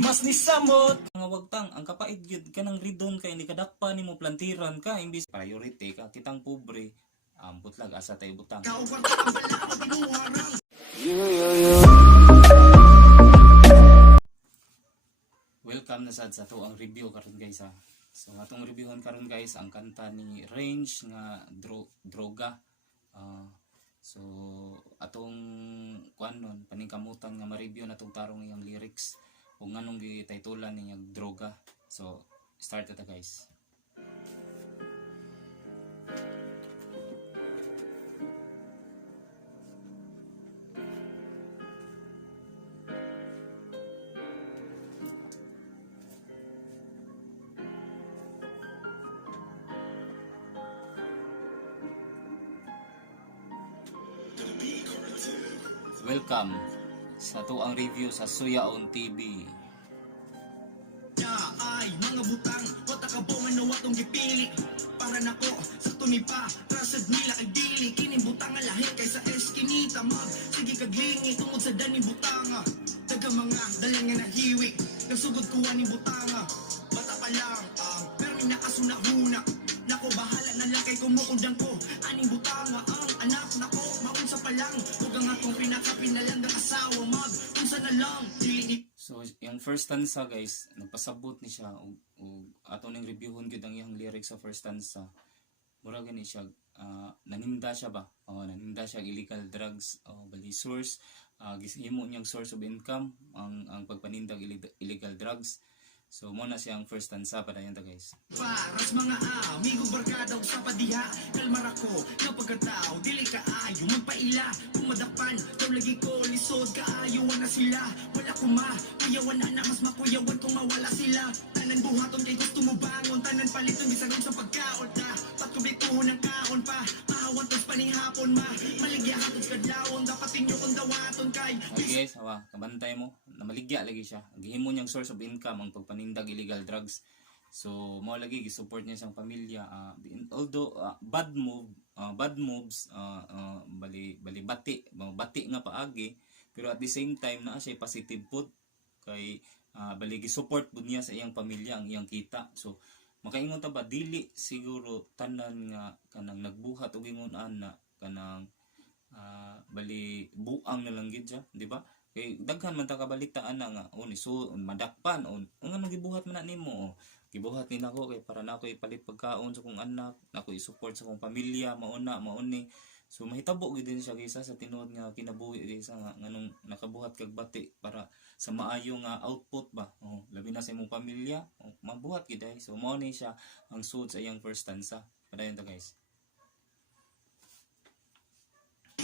mas ni samot nga wagtang ang kapait gyud kanang ridon kay ni kadakpa nimo plantiran ka imbis priority ka kitang pobre putlag asa tay butang. Welcome na sad sa to ang review karon guys ha. So atong reviewon karon guys ang kanta ni Range nga Droga. So atong kuan nun paningkamutan nga ma-review na tong tarong iyang lyrics ug nganong gitaytulan niya Droga. So start ata guys. Welcome sa to ang review sa Suyaon TV. Ay mga butang wata ka bongan na watong gipili para nako sakto ni pa rasad nila kay dili kining butang nga lahi kaysa eskinita mag sige kaglingi tungod sa dani butanga daga mga dalang nga nahiwi nagsugod kuha ni butanga bata pa lang pero may nakasunahuna nako bahala na lang kay kumukundang ko aning butanga ang anak nako maunsa pa lang ug ang akong pinakapinalang nga asawa mag unsa na lang dili. So yung first stanza guys nagpasabot ni siya ug ato ning reviewon gyud ang iyang lyrics sa first stanza. Mura gani siya naninda siya ba? Naninda siya illegal drugs bali source gihimo niyang source of income ang pagpanindag illegal drugs. So muna siyang first stanza pa dayon ta guys. Paras mga amigo barkada sa padiha kalmar ako nga pagkatao dili ka ayo magpaila kumadapan daw lagi ko lisod kaayo na sila wala ko kuyawan na mas makuyawan kung mawala sila tanan buhaton kay gusto mo bangon tanan paliton bisag sa pagkaon ta patubituhon ng kaon pa mahawan tos panihapon maligya hatos kadlawon dapat inyo kung dawaton kay. Okay guys, kabantay mo na maligya lagi siya. Gihimo niyang source of income ang pagpanindag illegal drugs. So mao lagi gi-support niya sang pamilya although bad moves bali bati nga paagi pero at the same time naa siya positive pud kay bali gi-support pud niya sa iyang pamilya ang iyang kita. So makaingon ta ba dili siguro tanan nga kanang nagbuhat og ingon ana kanang bali buang na lang gid siya, di ba? Kay daghan man ta kabalitaan na nga so madakpan nganong gibuhat man na nimo gibuhat ni nako kay para nako ipalit pagkaon sa kong anak nako i-support sa kong pamilya mauni so mahitabo gid din siya kaysa sa tinuod nga kinabuhi kaysa nga nganong nakabuhat kag bati para sa maayo nga output ba labi na sa imong pamilya mabuhat gid ay so mao ni siya ang sud sa iyang first stanza padayon ta guys.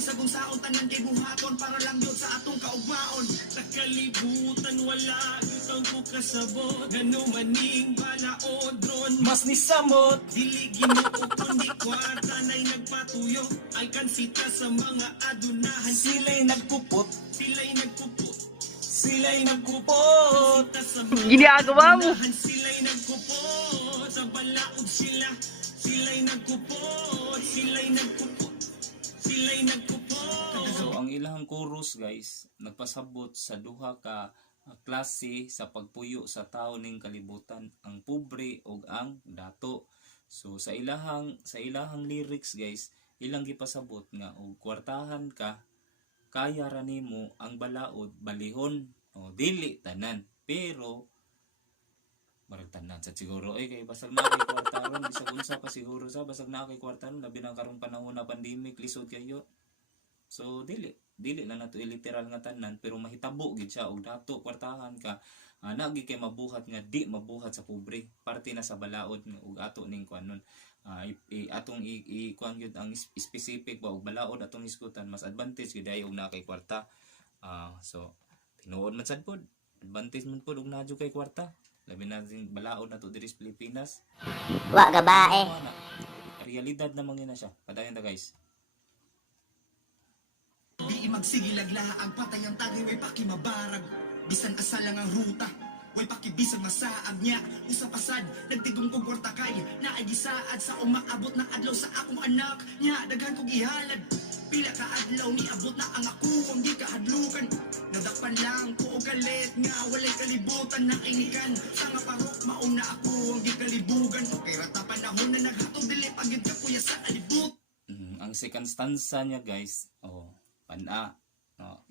Isa kung saon tanan kay buhaton para lang yun sa atong kaugmaon nakalibutan wala itong kasabot ngano maning balaod dron Mas ni samot dili Ginoo kundi kwarta na'y nagpatuyo ay kansita sa mga adunahan sila'y nagkupot sila'y nagpuput kansita sa mga Ginagawa mo. adunahan sila'y nagpuput sa balaod sila'y nagpuput sila'y nagpuput. So ang ilang chorus guys nagpasabot sa duha ka klase sa pagpuyo sa tao ning kalibutan ang pobre ug ang dato. So sa ilahang lyrics guys ilang gipasabot nga og kwartahan ka kaya ra nimo ang balaod balihon dili tanan pero marag tanan sa siguro kay basag na kay kwartaron bisag unsa pa siguro sa basag na kay kwartaron labi na karong panahon na pandemic lisod kayo. So dili na nato literal nga tanan pero mahitabo gid siya og dato kwartahan ka nagi kay mabuhat nga di mabuhat sa pobre parte na sa balaod ug ato ning kuanon atong kuan gyud ang specific ba og balaod atong iskutan mas advantage gid ay og na kay kwarta so tinuod man sad pod advantage man pod og nadyo kay kwarta labi na sing balaod nato diri sa Pilipinas Wa gabae. realidad na mangina siya padayon ta guys. Di magsigilagla ang patay ang tagay way pakimabarag bisan asa lang ang ruta way pakibisang masaag niya usa pasad nagtigong kog kwarta kay naay gisaad sa umaabot na adlaw sa akong anak nya daghan kog ihalad Pila ka adlaw ni abot na ang ako ang di kahadlukan. Nadakpan lang ko og galit nga walay kalibutan na inikan. Sa nga parok mauna ako ang di kalibugan. Okay rata panahon na naghatog dili pagid ka kuya sa alibut. Ang second stanza niya guys, pana.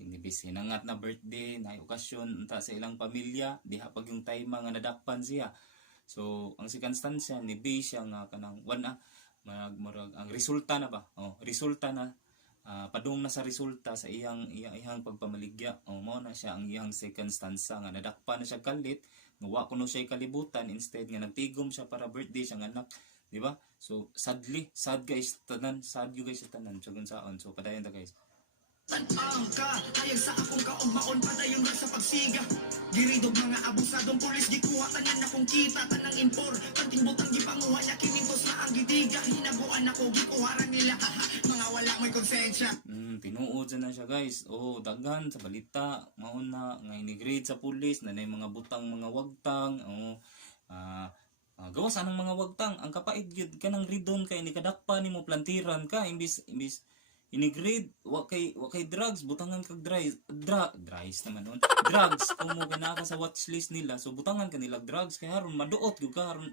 Inibis hinangat na birthday, na okasyon unta sa ilang pamilya, diha pag yung time nga nadakpan siya. So ang second stanza ni B siya nga kanang murag ang resulta na ba? Resulta na padung na sa resulta sa iyang pagpamaligya. Mao na siya ang iyang second stanza nga nadakpan na siya kalit, nga wa kuno siya kalibutan, instead nga nagtigom siya para birthday siyang anak, di ba? So sad guys tanan, sad you guys tanan so gunsaon. So padayon ta guys. Tan-ang ka, hayag sa akong kaugmaon padayon ra sa pagsiga. Giridog mga abusadong pulis gikuha tanan akong kita tanang impor. Kanting butang gipanguha niya kimintos na ang gidiga. Hinaguan ako gikuha ra nila mga wala may konsensya. Tinuod na siya guys. Daghan sa balita mauna nga inigrade sa pulis na mga butang mga wagtang. Gawas anong mga wagtang ang kapait gyud kanang ridon kay ni kadakpa nimo plantiran ka imbis inigrade wa kay drugs butangan kag drugs naman nun drugs kung mo ka sa watchlist nila so butangan ka nila drugs kay haron maduot gyud ka haron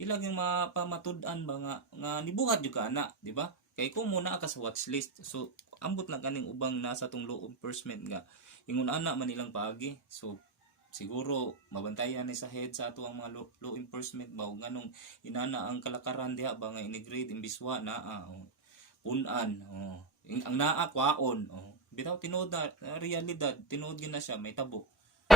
ilag yung mapamatud-an ba nga nibuhat gyud ka ana di ba kay kung mo na ka sa watchlist so ambot lang kaning ubang nasa tong law enforcement nga ingon ana man nilang paagi so siguro mabantayan ni sa head sa ato ang mga law enforcement ba ug nganong inana ang kalakaran diha ba nga inigrade imbiswa na punan ang naa kwaon bitaw tinuod na realidad tinuod gyud na siya may tabo.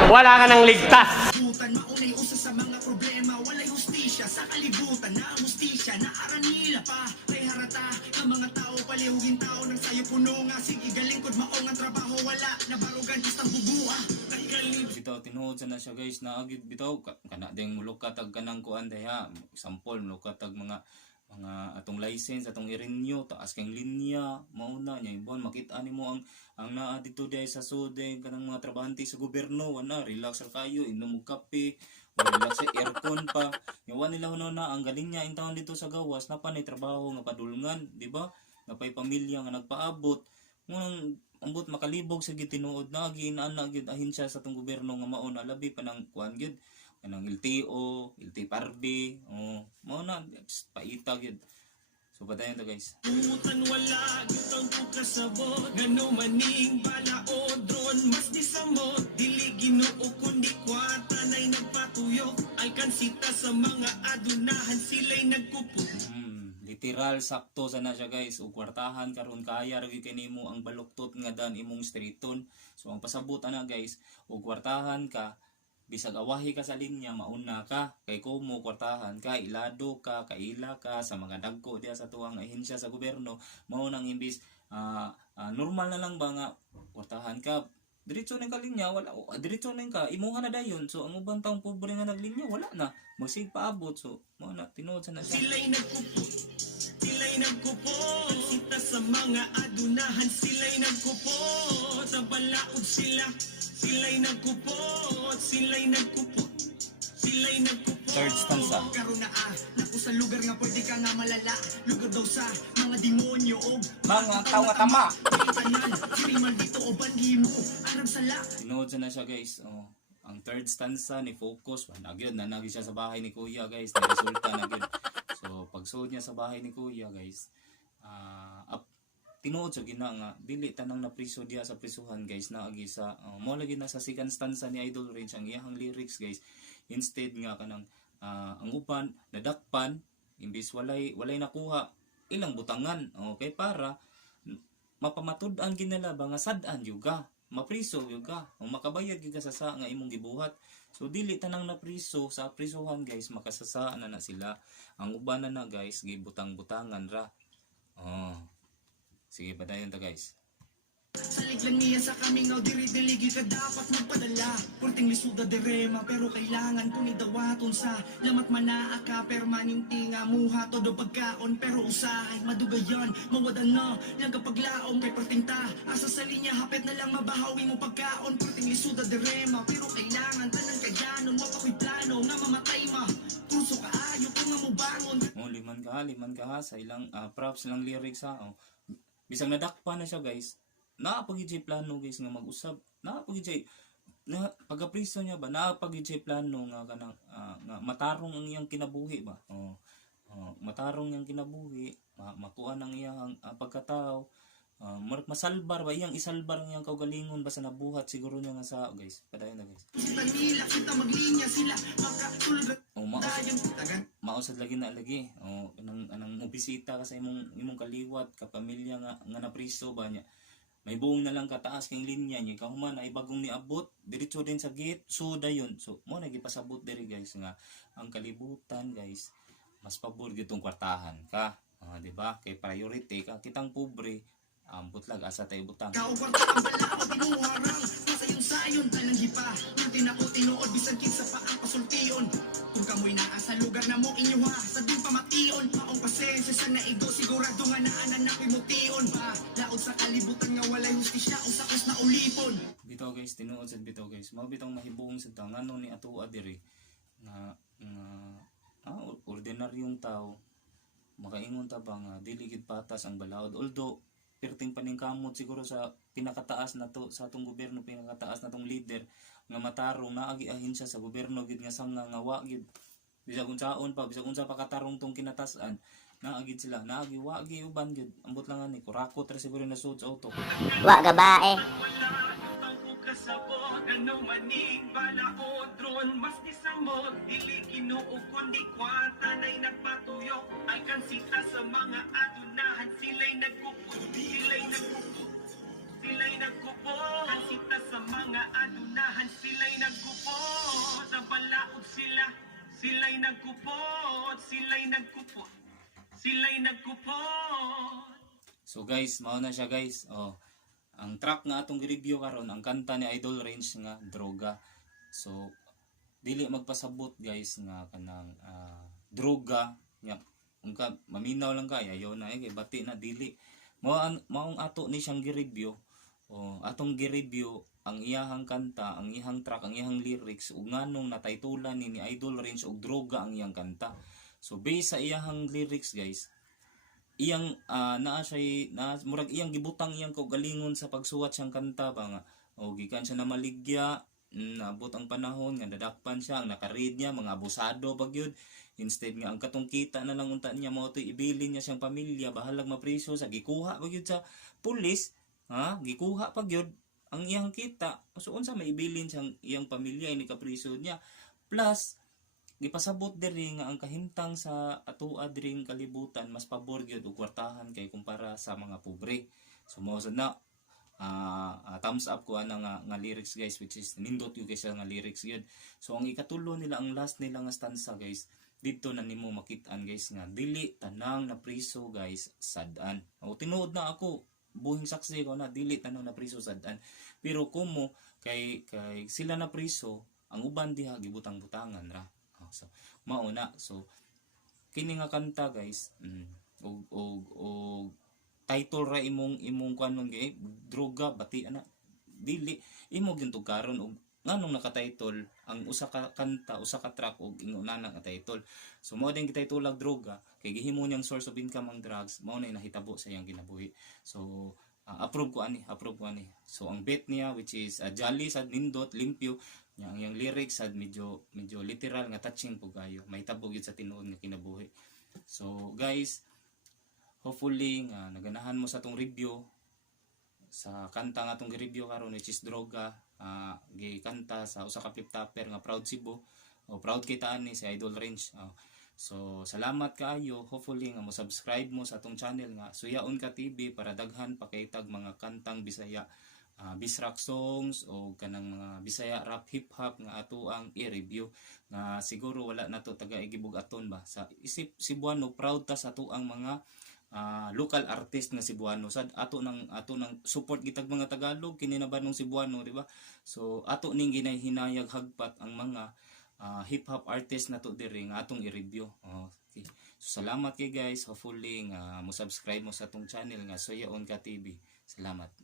Wala ka nang ligtas. Butan maunay usa sa mga problema walay hustisya sa kalibutan na hustisya na aranila pa kay harata ng mga tao palihugin tao ng sayo puno nga sige galingkod maong ang trabaho wala nabarugan istang bubua kay kalib Bitaw tinuod na siya guys na agid bitaw kana ding mulukatag kanang kuan diha example mulukatag mga atong license atong i-renew taas kang linya mauna nya ibon makita nimo ang naa dito diay sa sude kanang mga trabahante sa gobyerno wana relax ra kayo inom og kape relax sa aircon pa yawan nila na ang galing niya intawon dito sa gawas napanay trabaho nga padulngan di ba napay pamilya nga nagpaabot ngunang ambot makalibog sa gitinuod na ginana gyud ahensya sa tong gobyerno nga mauna labi pa nang kuan gyud kanang LTO, LTPRB, mao na paita gyud. So padayon to guys. Butan wala gutang kasabot ngano maning bala o drone mas di samot dili Ginoo kundi kwata nay nagpatuyok alkansita sa mga adunahan sila'y nagkupo. Literal sakto sana siya guys ug kwartahan karon kaya ra gyud kanimo ang baluktot nga dan imong streeton. So ang pasabot ana guys ug kwartahan ka bisag awahi ka sa linya mauna ka kay kumo kwartahan ka ilado ka kaila ka sa mga dagko diya sa tuwang ahensya sa gobyerno mao nang imbis normal na lang ba nga kwartahan ka diretso nang kalinya wala diretso nang ka imuha na dayon so ang ubang taong pobre nga naglinya wala na magsig paabot so mao na tinuod sa na siya. Sila'y nagkupo sita sa mga adunahan sila'y nagkupo sa balaod sila'y nagkupo Third stanza. Karon na naku sa lugar nga pwede ka nga malala lugar daw sa mga demonyo og mga tao nga tama tanan krimal dito o banhimo arang sala tinuod sa na siya guys ang third stanza ni focus nagyod na nagi siya sa bahay ni kuya guys na resulta na gyud so pagsuod niya sa bahay ni kuya guys tinuod sa gina nga dili tanang na priso diya sa prisuhan guys na agi sa mo lagi na sa second stanza ni Idol Range ang iyang lyrics guys instead nga kanang ang uban nadakpan imbis walay nakuha ilang butangan okay para mapamatud-an ginala ba nga sad-an yuga mapriso yuga o makabayad gyud ka sa nga imong gibuhat so dili tanang na priso sa prisuhan guys makasasaan na sila ang uban na guys gibutang-butangan ra sige padayon ta guys. Salig lang niya sa kamingaw diri-diligi ka dapat magpadala Purting lisuda derema pero kailangan ko ni dawaton sa Lamat manaa ka permanente nga muha todo pagkaon pero usahay madugayan mawadan na lang kapag laong kay pertinta asa sa linya hapit na lang mabahawi mo pagkaon Purting lisuda derema pero kailangan tanang kayanon wa pa ko'y plano nga mamatay ma suso kaayo ko nga mo bangon. Oh, liman ka ha sa ilang props ilang lyrics ha. Oh. Bisang nadakpa na siya guys. Naapagid plano guys nga mag-usab. Naapagid na pagapriso niya ba naapagid plano nga kanang nga matarong ang iyang kinabuhi ba. Matarong yang kinabuhi, makuha ang iyang pagkatao. Masalbar ba iyang isalbar ang iyang kaugalingon basta nabuhat siguro niya nga sa guys. Padayon na guys. Kita nila kita maglinya sila makatulog dayon tagan. Mausad lagi na lagi. Anang bisita ka sa imong kaliwat, kapamilya nga napriso ba niya. May buong na lang kataas kang linya niya. Kahuman na ibagong niabot. Diretso din sa gate. So, dayon. So, mo nagipasabot diri guys nga. Ang kalibutan guys. Mas pabor gitong kwartahan ka. Di ba? Kay priority ka. Kitang pobre. Butlag asa tayo butang. Kauwarta ang balaw tinuharang. Masayon sayon talang gipa. Ulti na ko tinuod bisan kinsa pa ang pasultion. Kung kamoy naa sa lugar na mo inyuha sa din pamation. Maong pasensya sa naigo sigurado nga naanan na pimution pa. Laod sa kalibutan nga walay hustisya o sakos na ulipon. Bitaw guys, tinuod sad bitaw guys. Mao bitong mahibong sa tangano ni atua diri nga ordinaryong tao makaingon ta ba nga dili gid patas ang balaod. Although perting paningkamot siguro sa pinakataas na to sa atong gobyerno, pinakataas na tong leader nga matarong naagiahin siya sa gobyerno gid nga sanga nga wa gid bisag unsaon pa bisag unsa pa katarong tong kinatasan naagid sila naagi wa gi uban gid ambot lang ani kurakot ra siguro na suot sa auto. Wa ka bae. Kasabot ano maning balaod ron maski sa mod dili kinuog kundi kwata na'y nagpatuyok ay kansita sa mga adunahan sila'y nagkupot kansita sa mga adunahan sila'y nagkupot sa balaod sila'y nagkupot. So guys, mao na siya guys. Ang track nga atong review karon ang kanta ni Idol Range nga Droga. So dili magpasabot guys nga kanang droga nga ungka maminaw lang kay ayaw na kay bati na dili maong ato ni siyang gi-review. Atong gi-review ang iyahang kanta, ang iyahang track, ang iyahang lyrics ug nganong nataytulan ni Idol Range og Droga ang iyang kanta. So based sa iyahang lyrics guys, iyang murag iyang gibutang iyang kaugalingon sa pagsuwat siyang kanta ba nga gikan siya na maligya naabot ang panahon nga dadakpan siya ang nakaread niya mga abusado pagyud instead nga ang katong kita na lang unta niya mao toy ibilin niya siyang pamilya bahalag mapriso sa gikuha pagyud sa pulis gikuha pagyud ang iyang kita so unsa maibilin siyang iyang pamilya ini kapriso niya plus gipasabot diri nga ang kahimtang sa atua diring kalibutan mas pabor gyud og kwartahan kay kumpara sa mga pobre. So mao sad na thumbs up ko ana nga lyrics guys which is nindot yung guys nga lyrics gyud. So ang ikatulo nila ang last nila nga stanza guys dito na nimo makit-an guys nga dili tanang na priso guys sad-an. Tinuod na ako buhing saksi ko na dili tanang na priso sad-an. Pero kumo kay sila na priso ang uban diha gibutang-butangan ra. So mauna so kini nga kanta guys og title ra imong kuanon gay droga bati ana dili imo gyud karon og nganong naka-title ang usa ka kanta usa ka track og ingunana nga title. So mao din gitaytulag droga kay gihimo niyang source of income ang drugs mao na nahitabo sa iyang kinabuhi. So approve ko ani. So ang beat niya which is jolly sad nindot limpyo yang lyrics sad medyo literal nga touching po kayo mahitabo gyud sa tinuod nga kinabuhi. So guys hopefully nga naganahan mo sa tong review sa kanta nga tong gi-review karon which is Droga gikanta sa usa ka flip-topper nga proud Cebu o proud kita ni si Idol Range. So salamat kaayo hopefully nga mo subscribe mo sa atong channel nga Suyaon Ka TV para daghan pa kay tag mga kantang Bisaya bisrock songs o kanang mga Bisaya rap hip hop nga ato ang i-review nga siguro wala nato taga igibugaton ba sa isip Cebuano proud ta sa ato ang mga local artist nga Cebuano sad ato nang support gitag mga Tagalog kini na ba nung Cebuano di ba. So ato ning ginahinayag hagpat ang mga hip hop artist nato diri nga atong i-review. Okay. So salamat kay guys hopefully nga mo subscribe mo sa atong channel nga Suyaon Ka TV. Salamat.